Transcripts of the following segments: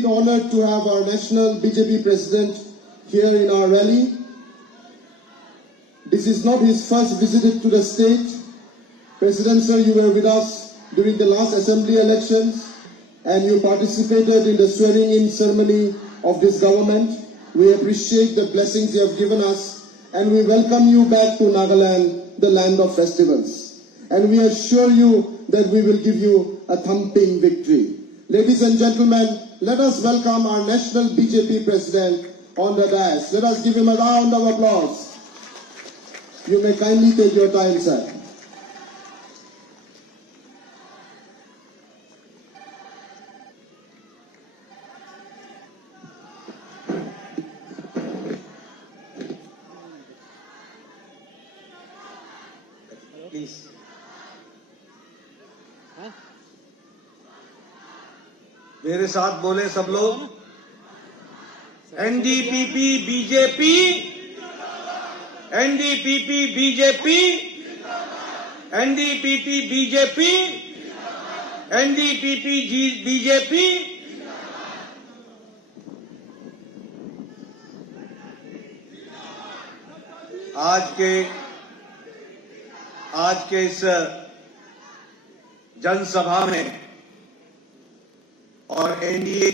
indeed honored to have our national BJP president here in our rally. This is not his first visit to the state. President sir, you were with us during the last assembly elections and you participated in the swearing-in ceremony of this government. We appreciate the blessings you have given us and we welcome you back to Nagaland, the land of festivals. And we assure you that we will give you a thumping victory. Ladies and gentlemen, let us welcome our national BJP president on the dais. Let us give him a round of applause. You may kindly take your time, sir. Please. मेरे साथ बोले सब लोग NDPP BJP NDPP BJP NDPP BJP NDPP BJP आज के इस जनसभा में और एनडीए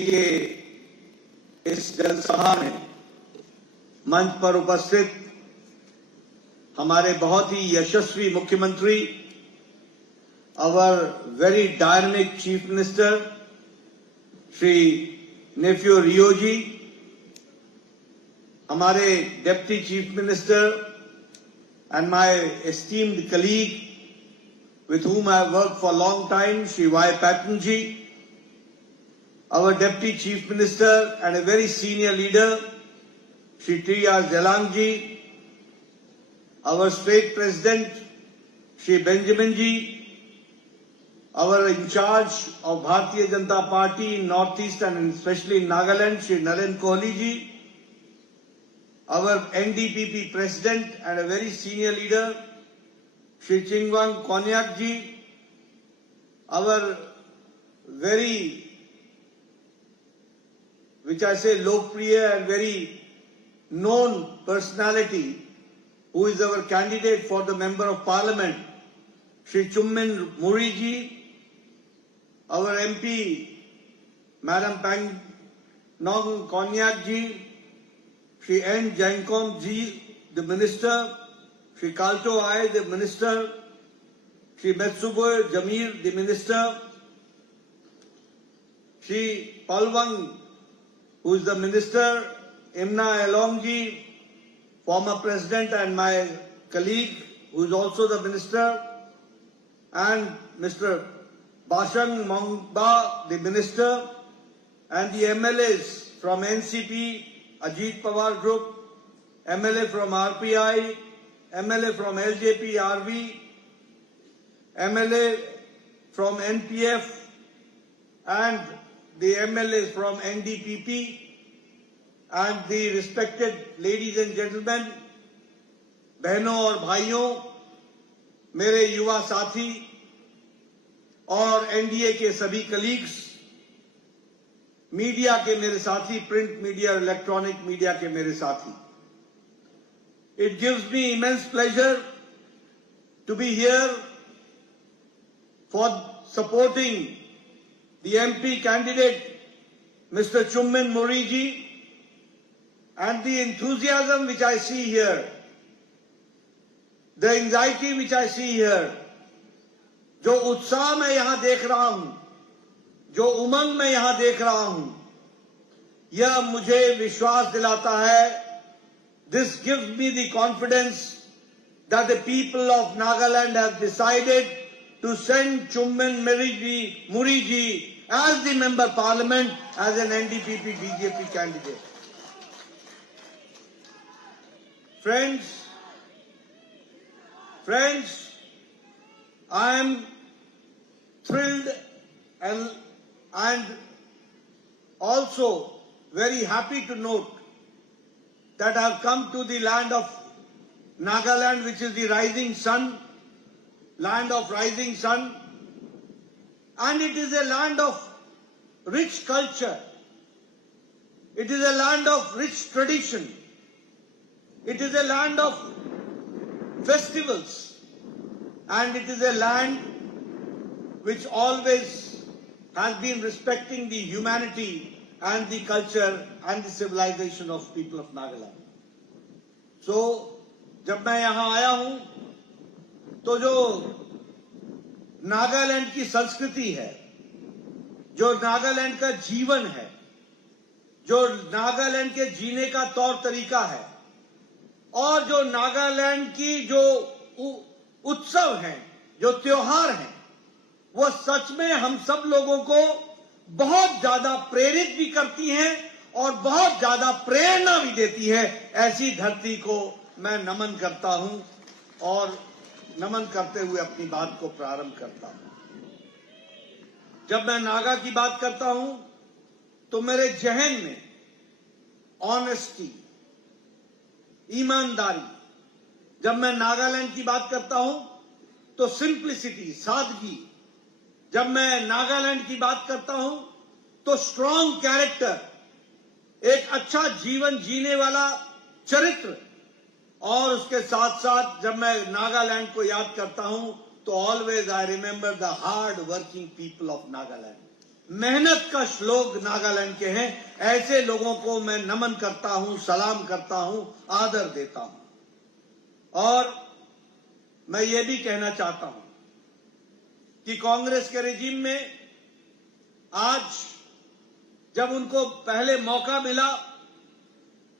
के इस जनसभा में मंच पर उपस्थित हमारे बहुत ही यशस्वी मुख्यमंत्री, our very dynamic chief minister Shri Neiphiu Rio ji, हमारे deputy chief minister and my esteemed colleague with whom I have worked for a long time, Shri Y. Patton ji, our Deputy Chief Minister and a very senior leader, Shri T.R. Jalang ji, our State President, Shri Benjamin ji, our in charge of Bharatiya Janata Party in Northeast and especially in Nagaland, Shri Naren Kohli ji, our NDPP President and a very senior leader, Shri Chingwang Konyak ji, our very, which I say Lokpriya and very known personality, who is our candidate for the Member of Parliament, Shri Chummin Muri ji, our MP, Madam Pang Nong Konyak ji, Shri N. Jainkom ji, the Minister, Shri Kalto Ai, the Minister, Shri Metsubo Jamir, the Minister, Shri Palwang, who is the Minister, Imna Elong ji, former President and my colleague, who is also the Minister, and Mr. Bashang Mongba, the Minister, and the MLAs from NCP, Ajit Pawar Group, MLA from RPI, MLA from LJP RV, MLA from NPF, and the MLAs from NDPP, and the respected ladies and gentlemen, बहनों और भाइयों, मेरे युवा साथी और एनडीए के सभी colleagues, media के मेरे साथी, प्रिंट मीडिया और इलेक्ट्रॉनिक मीडिया के मेरे साथी, it gives me immense pleasure to be here for supporting the MP candidate Mr. Chummin Muri ji, and the enthusiasm which I see here, the anxiety which I see here, जो उत्साह मैं यहां देख रहा हूं, जो उमंग मैं यहां देख रहा हूं, यह मुझे विश्वास दिलाता है, this gives me the confidence that the people of Nagaland have decided to send Chummin Muri ji as the member parliament as an NDPP BJP candidate. Friends, I am thrilled and also very happy to note that I have come to the land of Nagaland, which is the rising sun, land of rising sun, and it is a land of rich culture. It is a land of rich tradition. It is a land of festivals, and it is a land which always has been respecting the humanity and the culture and the civilization of people of Nagaland. So, जब मैं यहाँ आया हूँ तो जो नागालैंड की संस्कृति है, जो नागालैंड का जीवन है, जो नागालैंड के जीने का तौर तरीका है, और जो नागालैंड की जो उत्सव हैं, जो त्योहार हैं, वो सच में हम सब लोगों को बहुत ज्यादा प्रेरित भी करती हैं और बहुत ज्यादा प्रेरणा भी देती है। ऐसी धरती को मैं नमन करता हूं और नमन करते हुए अपनी बात को प्रारंभ करता हूं। जब मैं नागा की बात करता हूं तो मेरे जहन में ऑनेस्टी, ईमानदारी, जब मैं नागालैंड की बात करता हूं तो सिंप्लिसिटी, सादगी, जब मैं नागालैंड की बात करता हूं तो स्ट्रॉन्ग कैरेक्टर, एक अच्छा जीवन जीने वाला चरित्र, और उसके साथ साथ जब मैं नागालैंड को याद करता हूं तो always I remember the hard working people of Nagaland. मेहनत का श्लोक नागालैंड के हैं। ऐसे लोगों को मैं नमन करता हूं, सलाम करता हूं, आदर देता हूं। और मैं ये भी कहना चाहता हूं कि कांग्रेस के रेजिम में आज जब उनको पहले मौका मिला,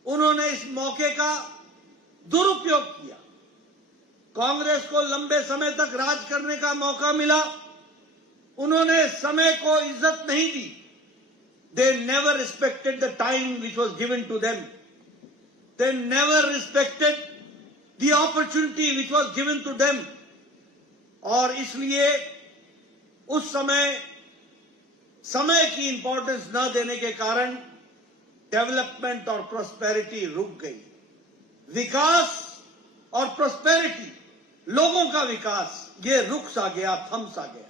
उन्होंने इस मौके का दुरुपयोग किया। कांग्रेस को लंबे समय तक राज करने का मौका मिला, उन्होंने समय को इज्जत नहीं दी। They never respected the time which was given to them. They never respected the opportunity which was given to them. और इसलिए उस समय की इंपॉर्टेंस न देने के कारण डेवलपमेंट और प्रोस्पेरिटी रुक गई। विकास और प्रोस्पेरिटी, लोगों का विकास, ये रुक सा गया, थम सा गया।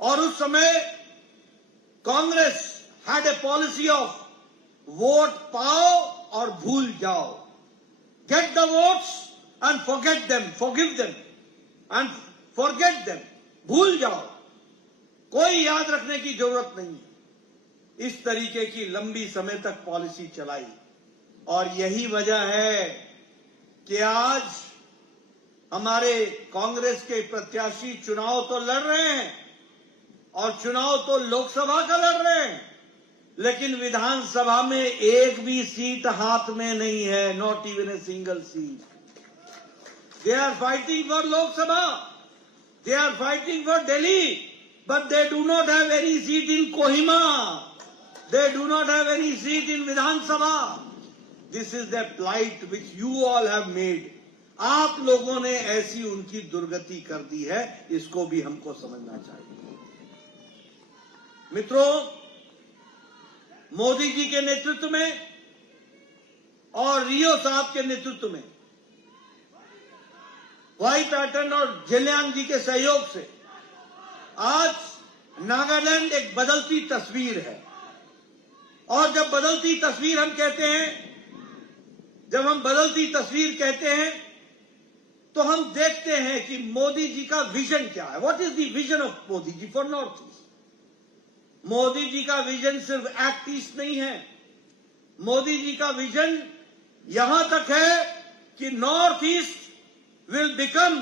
और उस समय Congress had a policy of vote पाओ और भूल जाओ, get the votes and forget them, forgive them and forget them, भूल जाओ, कोई याद रखने की जरूरत नहीं है। इस तरीके की लंबी समय तक पॉलिसी चलाई, और यही वजह है कि आज हमारे कांग्रेस के प्रत्याशी चुनाव तो लड़ रहे हैं, और चुनाव तो लोकसभा का लड़ रहे हैं, लेकिन विधानसभा में एक भी सीट हाथ में नहीं है, not even a single seat. They are fighting for Lok Sabha, they are fighting for Delhi, but they do not have any seat in Kohima. They do not have any seat in Vidhan Sabha. This is the plight which you all have made. आप लोगों ने ऐसी उनकी दुर्गति कर दी है, इसको भी हमको समझना चाहिए। मित्रों, मोदी जी के नेतृत्व में और रियो साहब के नेतृत्व में, वाई पैटर्न और जेलियांग जी के सहयोग से आज नागालैंड एक बदलती तस्वीर है। और जब बदलती तस्वीर हम कहते हैं, जब हम बदलती तस्वीर कहते हैं, तो हम देखते हैं कि मोदी जी का विजन क्या है। What is the vision of Modi ji for north east? Modi ji का विजन सिर्फ एक्ट ईस्ट नहीं है। मोदी जी का विजन यहां तक है कि North east will become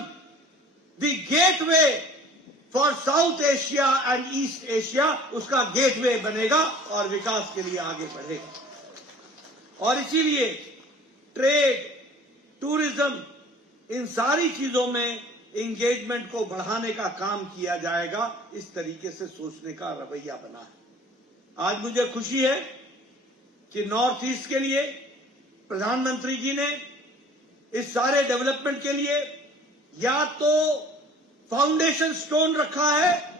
the gateway for south Asia and east Asia, उसका गेटवे बनेगा और विकास के लिए आगे बढ़ेगा। और इसीलिए ट्रेड, टूरिज्म, इन सारी चीजों में एंगेजमेंट को बढ़ाने का काम किया जाएगा। इस तरीके से सोचने का रवैया बना है। आज मुझे खुशी है कि नॉर्थ ईस्ट के लिए प्रधानमंत्री जी ने इस सारे डेवलपमेंट के लिए या तो फाउंडेशन स्टोन रखा है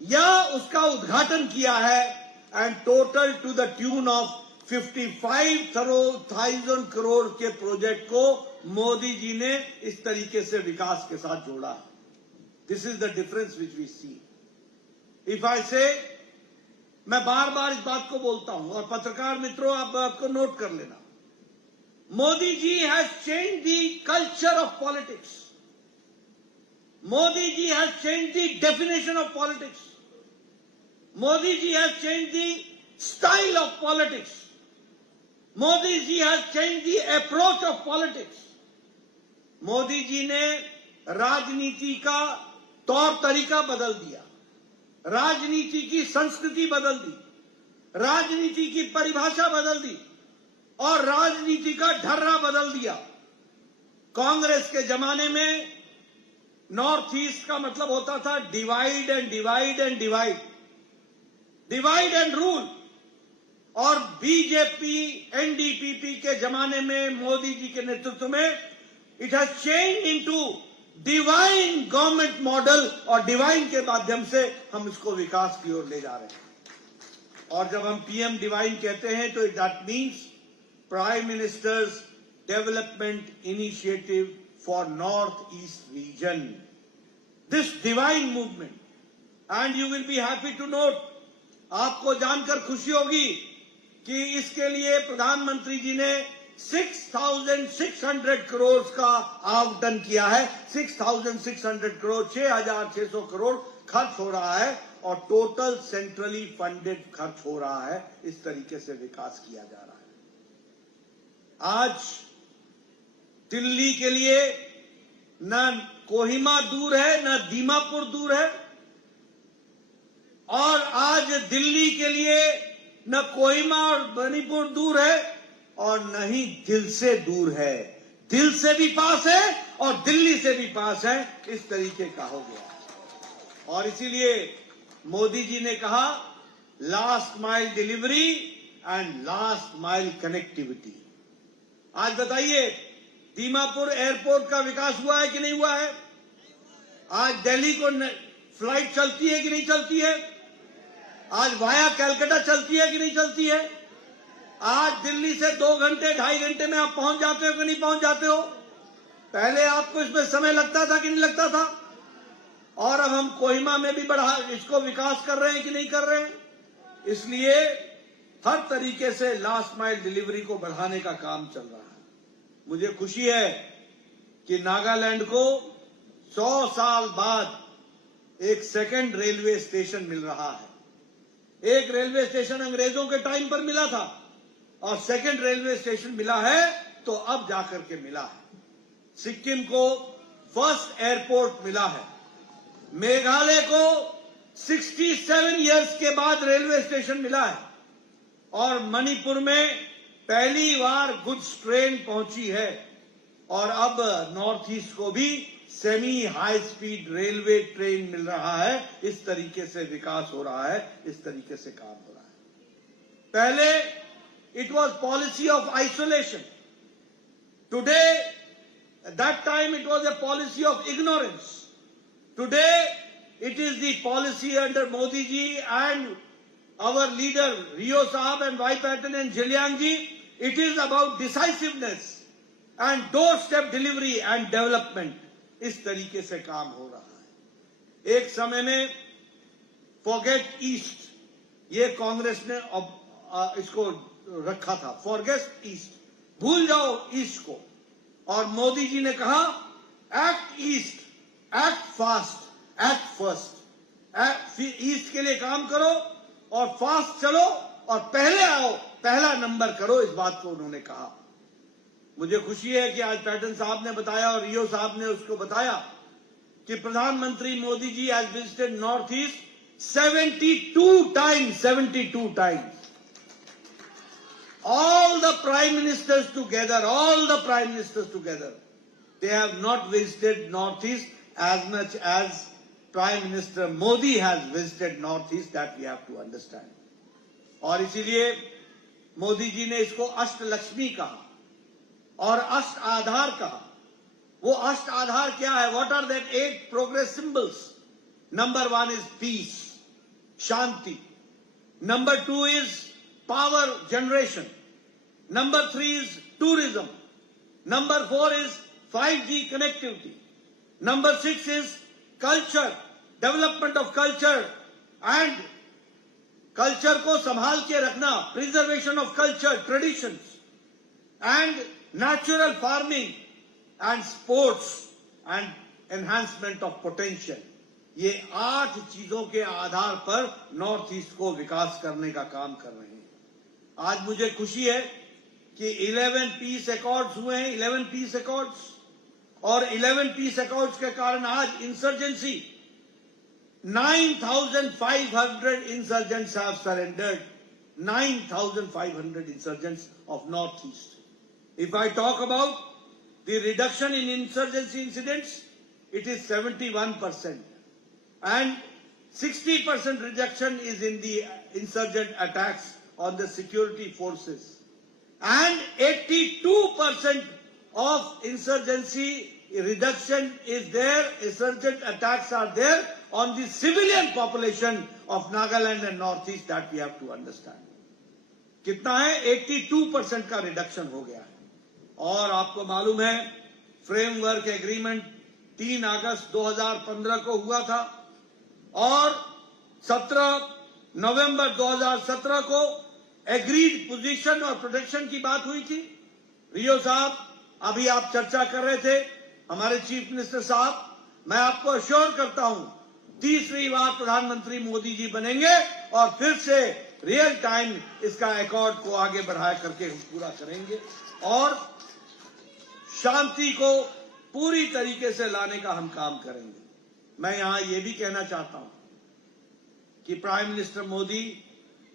या उसका उद्घाटन किया है, and total two the tune of 55,000 करोड़ के प्रोजेक्ट को मोदी जी ने इस तरीके से विकास के साथ जोड़ा है। This is the difference which we see. If I say, मैं बार बार इस बात को बोलता हूं और पत्रकार मित्रों आप बात को नोट कर लेना, Modi ji has change the culture of politics. Modi ji has change the definition of politics. Modi ji has change the style of politics. Modi ji has change the approach of politics. Modi ji ने राजनीति का तौर तरीका बदल दिया, राजनीति की संस्कृति बदल दी, राजनीति की परिभाषा बदल दी और राजनीति का ढर्रा बदल दिया. कांग्रेस के जमाने में नॉर्थ ईस्ट का मतलब होता था divide and divide and divide, divide and rule. और बीजेपी एनडीपीपी के जमाने में मोदी जी के नेतृत्व में it has change into divine government model और डिवाइन के माध्यम से हम इसको विकास की ओर ले जा रहे हैं. और जब हम पीएम डिवाइन कहते हैं तो that means prime minister's development initiative for north East region. This divine movement, and you will be happy to note, आपको जानकर खुशी होगी कि इसके लिए प्रधानमंत्री जी ने 6,600 करोड़ का आवंटन किया है. 6,600 करोड़, 6,600 करोड़ खर्च हो रहा है और टोटल सेंट्रली फंडेड खर्च हो रहा है. इस तरीके से विकास किया जा रहा है. आज दिल्ली के लिए न कोहिमा दूर है, न दीमापुर दूर है. और आज दिल्ली के लिए न कोहिमा और मणिपुर दूर है और न ही दिल से दूर है. दिल से भी पास है और दिल्ली से भी पास है. इस तरीके का हो गया. और इसीलिए मोदी जी ने कहा last mile delivery and last mile connectivity. आज बताइए दीमापुर एयरपोर्ट का विकास हुआ है कि नहीं हुआ है? आज दिल्ली को फ्लाइट चलती है कि नहीं चलती है? आज वाया कलकत्ता चलती है कि नहीं चलती है? आज दिल्ली से 2 घंटे 2.5 घंटे में आप पहुंच जाते हो कि नहीं पहुंच जाते हो? पहले आपको इसमें समय लगता था कि नहीं लगता था? और अब हम कोहिमा में भी बढ़ा इसको विकास कर रहे हैं कि नहीं कर रहे हैं? इसलिए हर तरीके से लास्ट माइल डिलीवरी को बढ़ाने का काम चल रहा है. मुझे खुशी है कि नागालैंड को 100 साल बाद एक सेकंड रेलवे स्टेशन मिल रहा है. एक रेलवे स्टेशन अंग्रेजों के टाइम पर मिला था और सेकंड रेलवे स्टेशन मिला है तो अब जाकर के मिला है. सिक्किम को फर्स्ट एयरपोर्ट मिला है. मेघालय को 67 इयर्स के बाद रेलवे स्टेशन मिला है. और मणिपुर में पहली बार गुड्स ट्रेन पहुंची है. और अब नॉर्थ ईस्ट को भी semi high speed railway train मिल रहा है. इस तरीके से विकास हो रहा है, इस तरीके से काम हो रहा है. पहले it was policy of isolation. Today, at that time it was a policy of ignorance. Today it is the policy under Modi ji and our leader Rio Saab and Y Patten and Zhiliang ji. It is about decisiveness and doorstep delivery and development. इस तरीके से काम हो रहा है. एक समय में फॉरगेट ईस्ट, ये कांग्रेस ने इसको रखा था, फॉरगेट ईस्ट, भूल जाओ ईस्ट को. और मोदी जी ने कहा act east, act fast, act first. East के लिए काम करो और फास्ट चलो और पहले आओ, पहला नंबर करो. इस बात को उन्होंने कहा. मुझे खुशी है कि आज पैटन साहब ने बताया और रियो साहब ने उसको बताया कि प्रधानमंत्री Modi ji has visited north east 72 times. 72 times. All the prime ministers together, they have not visited Northeast as much as Prime Minister Modi has visited Northeast. That we have to understand. और इसीलिए मोदी जी ने इसको अष्ट लक्ष्मी कहा और अष्ट आधार कहा. वो अष्ट आधार क्या है? What are that 8 progress symbols? Number 1 is peace, Shanti. Number 2 is power generation. Number 3 is tourism. Number 4 is 5G connectivity. Number 6 is culture, development of culture, and culture को संभाल के रखना, preservation of culture, traditions and natural farming and sports and enhancement of potential, ये 8 चीजों के आधार पर north east को विकास करने का काम कर रहे हैं। आज मुझे खुशी है कि 11 पीस अकॉर्ड्स हुए हैं, 11 पीस अकॉर्ड्स, और 11 पीस अकॉर्ड्स के कारण आज इंसर्जेंसी 9,500 insurgents have surrendered. 9,500 insurgents of Northeast. If I talk about the reduction in insurgency incidents, it is 71%. And 60% reduction is in the insurgent attacks on the security forces. And 82% of insurgency reduction is there, insurgent attacks are there on the civilian population of Nagaland and Northeast, that we have to understand. कितना है? 82% का रिडक्शन हो गया है। और आपको मालूम है फ्रेमवर्क एग्रीमेंट 3 अगस्त 2015 को हुआ था और 17 नवंबर 2017 को एग्रीड पोजीशन और प्रोटेक्शन की बात हुई थी। रियो साहब, अभी आप चर्चा कर रहे थे, हमारे चीफ मिनिस्टर साहब, मैं आपको अश्योर करता हूं 3री बार प्रधानमंत्री मोदी जी बनेंगे और फिर से रियल टाइम इसका अकॉर्ड को आगे बढ़ा करके हम पूरा करेंगे और शांति को पूरी तरीके से लाने का हम काम करेंगे। मैं यहां ये भी कहना चाहता हूं कि prime minister Modi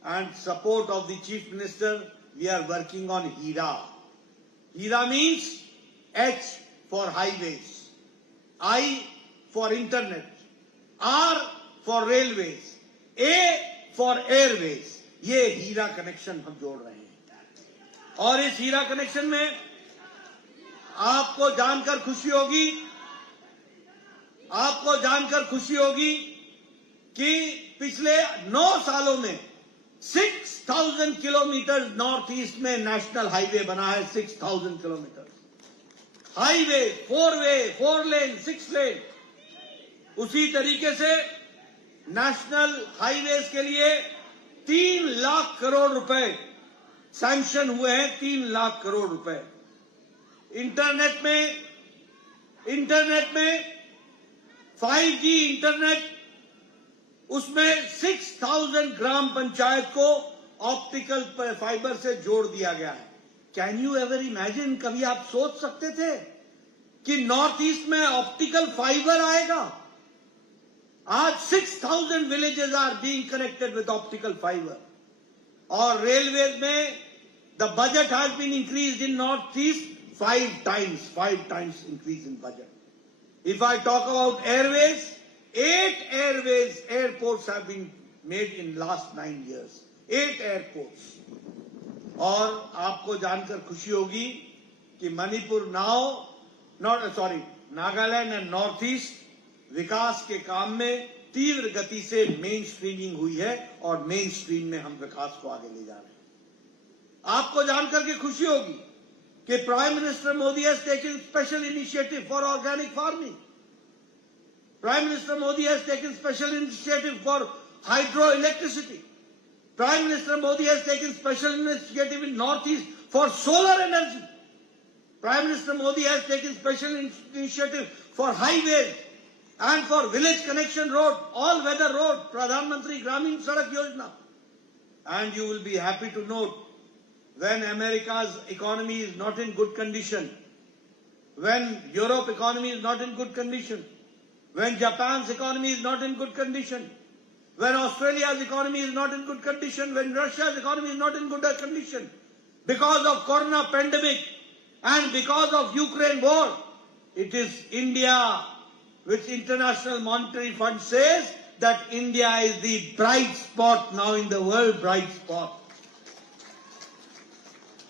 and support of the chief minister, we are working on HIRA. HIRA means H for highways, I for internet, R for railways, A for airways। ये हीरा कनेक्शन हम जोड़ रहे हैं और इस हीरा कनेक्शन में आपको जानकर खुशी होगी कि पिछले 9 सालों में 6,000 किलोमीटर नॉर्थ ईस्ट में नेशनल हाईवे बना है। 6,000 किलोमीटर हाईवे, 4 वे, 4 लेन, 6 लेन। उसी तरीके से नेशनल हाईवेज के लिए 3 लाख करोड़ रुपए सैंक्शन हुए हैं। 3 लाख करोड़ रुपए। इंटरनेट में 5G इंटरनेट, उसमें 6,000 ग्राम पंचायत को ऑप्टिकल फाइबर से जोड़ दिया गया है। कैन यू एवर इमेजिन, कभी आप सोच सकते थे कि नॉर्थ ईस्ट में ऑप्टिकल फाइबर आएगा? आज 6,000 villages are being connected with optical fibre. और रेलवेज में the budget has been increased in North East 5 times increase in budget. If I talk about airways, 8 airports have been made in last 9 years. 8 airports. और आपको जानकर खुशी होगी कि Manipur Nagaland and north east विकास के काम में तीव्र गति से मेन स्ट्रीमिंग हुई है और मेन स्ट्रीम में हम विकास को आगे ले जा रहे हैं। आपको जानकर के खुशी होगी कि prime minister Modi has taken special initiative for organic farming. Prime minister Modi has taken special initiative for hydro electricity. Prime Minister Modi has taken special initiative in Northeast for solar energy. Prime Minister Modi has taken special initiative for highways and for village connection road, all-weather road, Pradhan Mantri Gramin Sadak Yojana. And you will be happy to note, when America's economy is not in good condition, when Europe economy is not in good condition, when Japan's economy is not in good condition, when Australia's economy is not in good condition, when Russia's economy is not in good condition, because of corona pandemic and because of Ukraine war, it is India, which International Monetary Fund says that India is the bright spot now in the world, bright spot.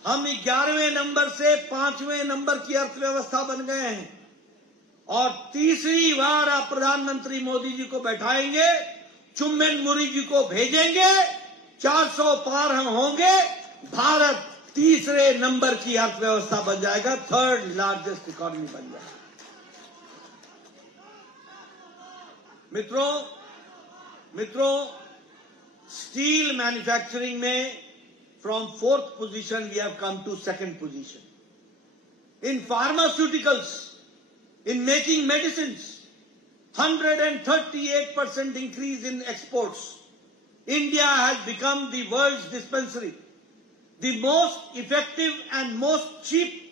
हम 11वें नंबर से 5वें नंबर की अर्थव्यवस्था बन गए हैं और 3री बार आप प्रधानमंत्री मोदी जी को बैठाएंगे, चुम्बन मुरी जी को भेजेंगे, 400 पार हम होंगे, भारत 3रे नंबर की अर्थव्यवस्था बन जाएगा, 3rd लार्जेस्ट इकोनॉमी बन जाएगा। मित्रों, Steel manufacturing में from 4th position we have come to 2nd position. In pharmaceuticals, in making medicines, 138% increase in exports. India has become the world's dispensary. The most effective and most cheap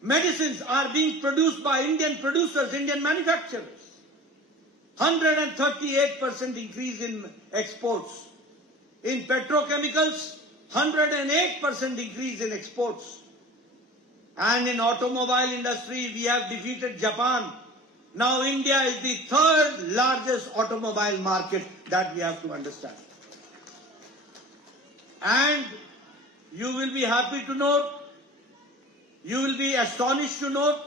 medicines are being produced by Indian producers, Indian manufacturers. 138% increase in exports. In petrochemicals, 108% increase in exports. And in automobile industry, we have defeated Japan. Now India is the 3rd largest automobile market, that we have to understand. And you will be happy to note, you will be astonished to note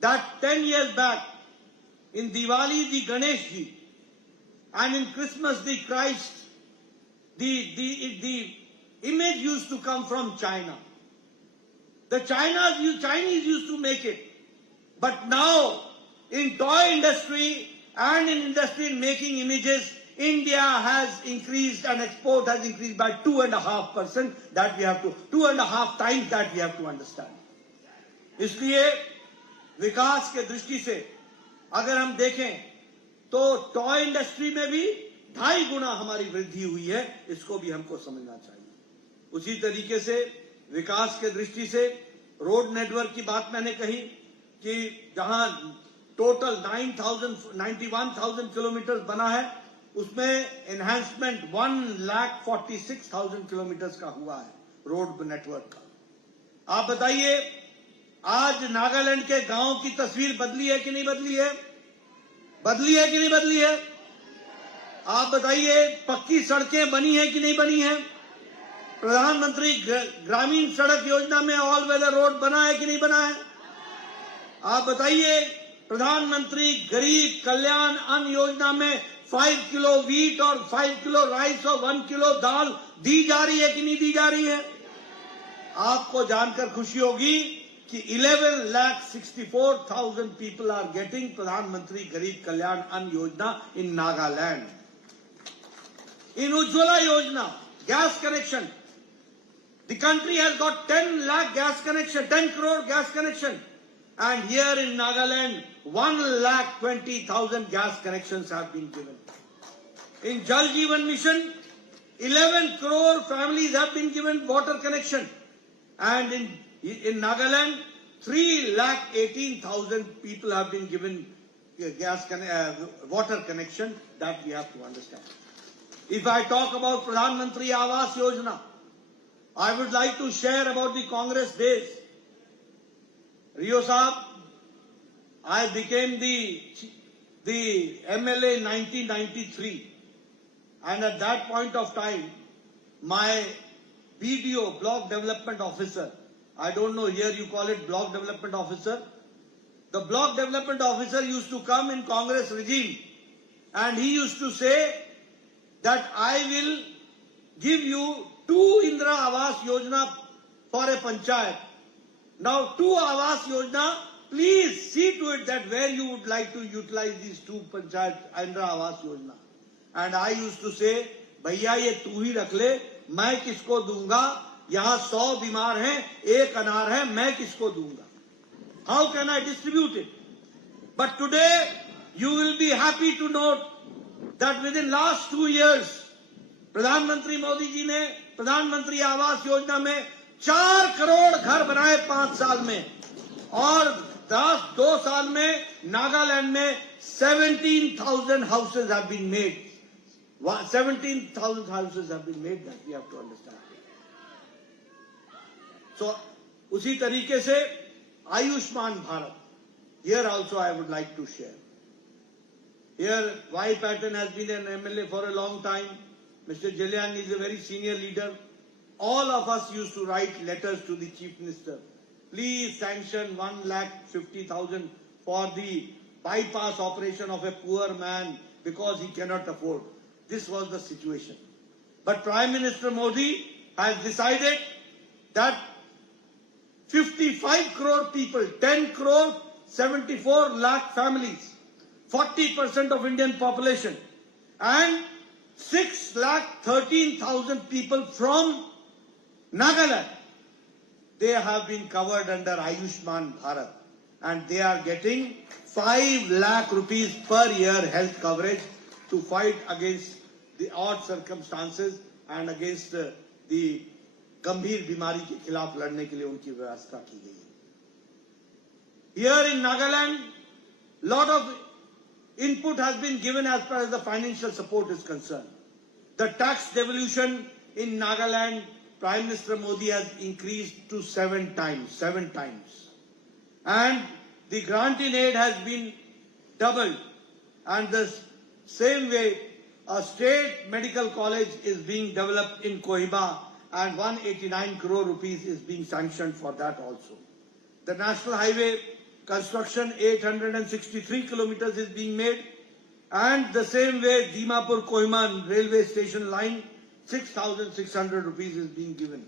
that 10 years back, in Diwali the Ganesh Ji, and in Christmas the Christ, the image used to come from China. The Chinese used to make it. But now, in toy industry and in industry in making images, India has increased and export has increased by 2.5%. That we have to, 2.5 times that we have to understand. इसलिए विकास के दृष्टि से अगर हम देखें तो toy industry में भी 2.5 गुना हमारी वृद्धि हुई है, इसको भी हमको समझना चाहिए. उसी तरीके से विकास के दृष्टि से रोड नेटवर्क की बात मैंने कही कि जहां टोटल 91,000 किलोमीटर बना है, उसमें एनहांसमेंट 1,46,000 किलोमीटर का हुआ है रोड नेटवर्क का. आप बताइए, आज नागालैंड के गांव की तस्वीर बदली है कि नहीं बदली है? बदली है कि नहीं बदली है? आप बताइए, पक्की सड़कें बनी है कि नहीं बनी है? प्रधानमंत्री ग्रामीण सड़क योजना में ऑल वेदर रोड बना है कि नहीं बना है? आप बताइए, प्रधानमंत्री गरीब कल्याण अन्न योजना में 5 किलो वीट और 5 किलो राइस और 1 किलो दाल दी जा रही है कि नहीं दी जा रही है? आपको जानकर खुशी होगी कि 11,64,000 पीपल आर गेटिंग प्रधानमंत्री गरीब कल्याण अन्न योजना इन Nagaland. In Ujjwala Yojana, gas connection, the country has got 10 lakh gas connection, 10 crore gas connection. And here in Nagaland, 1,20,000 gas connections have been given. In Jal Jeevan Mission, 11 crore families have been given water connection. And in Nagaland, 3,18,000 people have been given water connection. That we have to understand. If I talk about Pradhan Mantri Awas Yojana, I would like to share about the Congress days. Rio Saab, I became the MLA in 1993, and at that point of time, my BDO, Block Development Officer, I don't know, here you call it Block Development Officer. The Block Development Officer used to come in Congress regime, and he used to say that I will give you 2 Indra Awas Yojana for a panchayat. Now 2 Awas Yojana, please see to it that where you would like to utilize these 2 panchayat Indra Awas Yojana. And I used to say, भैया ये तू ही रख ले, मैं किसको दूंगा? यहाँ 100 बीमार हैं, 1 अनार है, मैं किसको दूंगा? How can I distribute it? But today you will be happy to note that within last 2 years, प्रधानमंत्री मोदी जी ने प्रधानमंत्री आवास योजना में 4 करोड़ घर बनाए 5 साल में, और 2 साल में नागालैंड में 17,000 houses have been made. 17,000 houses have been made, that we have to understand. So, उसी तरीके से आयुष्मान Bharat, here also I would like to share. Here, Y. Patton has been an MLA for a long time. Mr. Jilian is a very senior leader. All of us used to write letters to the Chief Minister. Please sanction 1,50,000 for the bypass operation of a poor man because he cannot afford. This was the situation. But Prime Minister Modi has decided that 55 crore people, 10 crore, 74 lakh families, 40% of Indian population, and 6,13,000 people from Nagaland, they have been covered under Ayushman Bharat, and they are getting 5 lakh rupees per year health coverage to fight against the odd circumstances and against the गंभीर बीमारी के खिलाफ लड़ने के लिए उनकी व्यवस्था की गई है. Here in Nagaland, lot of input has been given as far as the financial support is concerned. The tax devolution in Nagaland, Prime Minister Modi has increased to 7 times. And the grant in aid has been doubled. And the same way, a state medical college is being developed in Kohima, and 189 crore rupees is being sanctioned for that also. The national highway construction, 863 kilometers is being made, and the same way Dimapur Kohima railway station line, 6,600 rupees is being given.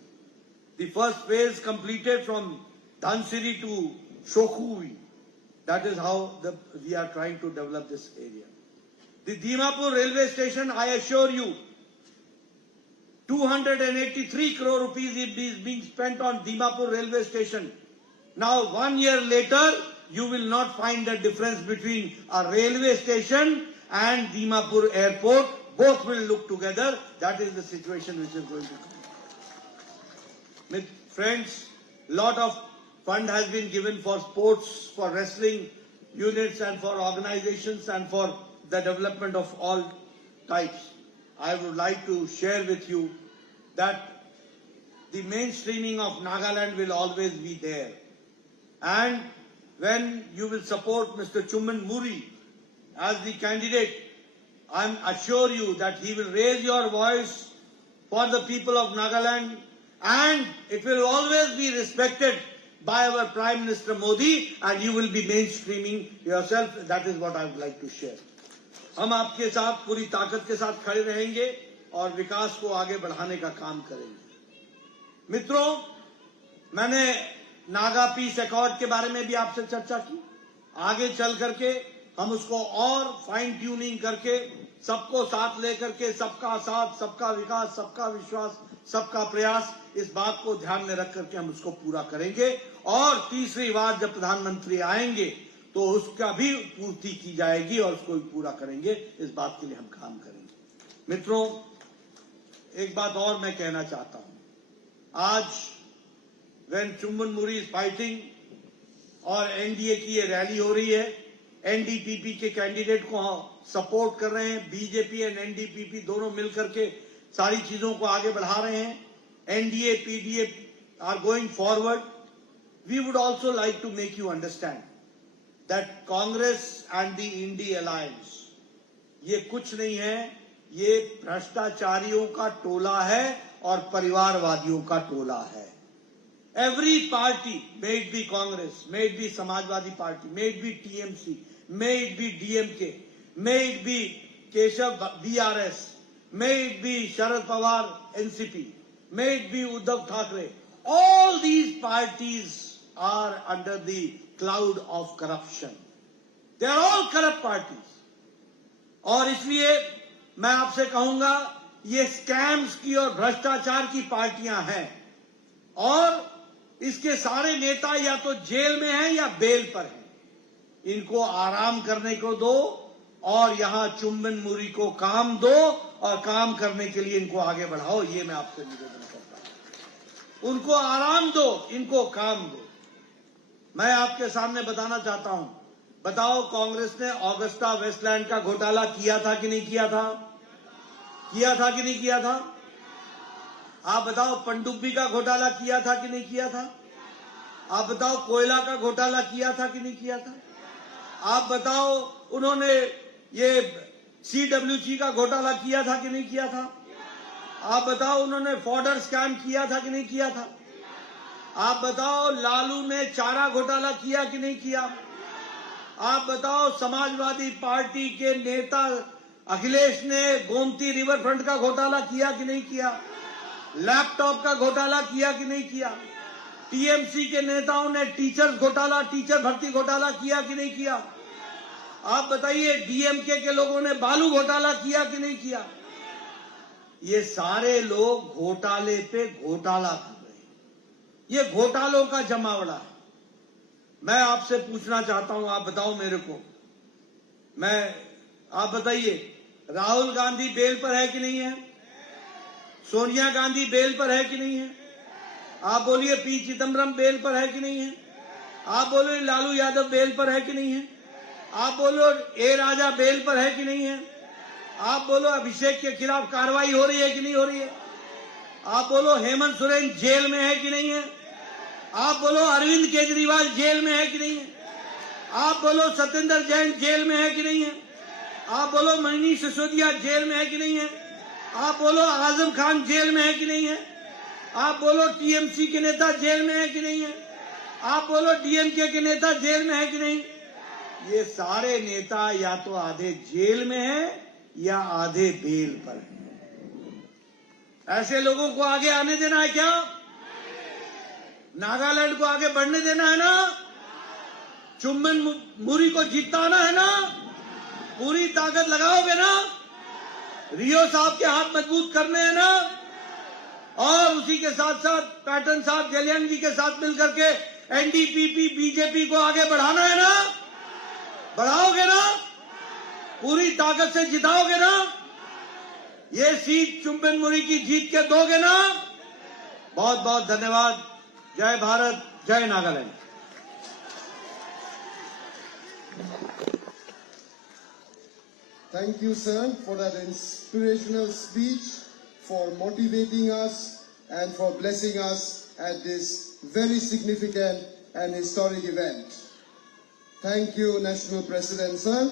The first phase completed from Dhansiri to Shokhuvi. That is how we are trying to develop this area. The Dimapur railway station, I assure you, 283 crore rupees is being spent on Dimapur railway station. Now 1 year later, you will not find a difference between a railway station and Dimapur airport. Both will look together. That is the situation which is going to come. Friends, lot of fund has been given for sports, for wrestling units and for organizations and for the development of all types. I would like to share with you that the mainstreaming of Nagaland will always be there. And when you will support Mr. Chumman Muri as the candidate, I assure you that he will raise your voice for the people of Nagaland, and it will always be respected by our Prime Minister Modi, and you will be mainstreaming yourself. That is what I would like to share. हम आपके साथ पूरी ताकत के साथ खड़े रहेंगे और विकास को आगे बढ़ाने का काम करेंगे. मित्रों, मैंने नागा पीस अकॉर्ड के बारे में भी आपसे चर्चा की. आगे चल करके हम उसको और फाइन ट्यूनिंग करके सबको साथ लेकर के सबका साथ, सबका विकास, सबका विश्वास, सबका प्रयास, इस बात को ध्यान में रख करके हम उसको पूरा करेंगे. और तीसरी बार जब प्रधानमंत्री आएंगे तो उसका भी पूर्ति की जाएगी और उसको भी पूरा करेंगे. इस बात के लिए हम काम करेंगे. मित्रों, एक बात और मैं कहना चाहता हूं. आज when Chumman Muri is fighting और एनडीए की ये रैली हो रही है, एनडीपीपी के कैंडिडेट को सपोर्ट कर रहे हैं. बीजेपी एंड एनडीपीपी दोनों मिलकर के सारी चीजों को आगे बढ़ा रहे हैं. NDA PDA are going forward. We would also like to make you understand that Congress and the NDA alliance, ये कुछ नहीं है, ये भ्रष्टाचारियों का टोला है और परिवारवादियों का टोला है. Every party, may it be Congress, may it be Samajwadi Party, may it be TMC, may it be DMK, may it be Keshav BRS, may it be Sharad Pawar NCP, may it be Uddhav Thackeray, all these parties are under the cloud of corruption. They are all corrupt parties. और इसलिए मैं आपसे कहूंगा, ये स्कैम्स की और भ्रष्टाचार की पार्टियां हैं और इसके सारे नेता या तो जेल में हैं या बेल पर हैं. इनको आराम करने को दो और यहां चुम्बन मुरी को काम दो और काम करने के लिए इनको आगे बढ़ाओ. ये मैं आपसे निवेदन करता हूं. उनको आराम दो, इनको काम दो. मैं आपके सामने बताना चाहता हूं. बताओ, कांग्रेस ने ऑगस्टा वेस्टलैंड का घोटाला किया था कि नहीं किया था? किया था कि नहीं किया था? आप बताओ, पनडुब्बी का घोटाला किया था कि नहीं किया था? आप बताओ, कोयला का घोटाला किया था कि नहीं किया था? आप बताओ, उन्होंने ये सीडब्ल्यूसी का घोटाला किया था कि नहीं किया था? आप बताओ, उन्होंने फॉर्डर स्कैम किया था कि नहीं किया था? आप बताओ, लालू ने चारा घोटाला किया कि नहीं किया? आप बताओ, समाजवादी पार्टी के नेता अखिलेश ने गोमती रिवर फ्रंट का घोटाला किया कि नहीं किया? लैपटॉप का घोटाला किया कि नहीं किया? टीएमसी के नेताओं ने टीचर भर्ती घोटाला किया कि नहीं किया? आप बताइए, डीएमके के लोगों ने बालू घोटाला किया कि नहीं किया? ये सारे लोग घोटाले पे घोटाला कर रहे हैं। ये घोटालों का जमावड़ा है। मैं आपसे पूछना चाहता हूं, आप बताओ मेरे को, आप बताइए, राहुल गांधी बेल पर है कि नहीं है? सोनिया गांधी बेल पर है कि नहीं है? आप बोलिए पी चिदम्बरम बेल पर है कि नहीं है? आप बोलो लालू यादव बेल पर है कि नहीं है? आप बोलो ए राजा बेल पर है कि नहीं है? आप बोलो अभिषेक के खिलाफ कार्रवाई हो रही है कि नहीं हो रही है? आप बोलो हेमंत सोरेन जेल में है कि नहीं है? आप बोलो अरविंद केजरीवाल जेल में है कि नहीं है? आप बोलो सत्येंद्र जैन जेल में है कि नहीं है? आप बोलो मनीष सिसोदिया जेल में है कि नहीं है? आप बोलो आजम खान जेल में है कि नहीं है? आप बोलो टीएमसी के नेता जेल में है कि नहीं है? आप बोलो डीएमके के नेता जेल में है कि नहीं? ये सारे नेता या तो आधे जेल में है या आधे बेल पर है। ऐसे लोगों को आगे आने देना है क्या? नागालैंड को आगे बढ़ने देना है ना? चुम्बन मुरी को जिताना है ना? पूरी ताकत लगाओगे ना? रियो साहब के हाथ मजबूत करने हैं ना? और उसी के साथ साथ पैटर्न साहब जलियान जी के साथ मिलकर के एनडीपीपी बीजेपी को आगे बढ़ाना है ना? बढ़ाओगे ना? पूरी ताकत से जिताओगे ना? ये सीट चुम्बन मुरी की जीत के दोगे ना? बहुत बहुत धन्यवाद। जय भारत, जय Nagaland. Thank you, sir, for that inspirational speech, for motivating us and for blessing us at this very significant and historic event. Thank you, National President, sir.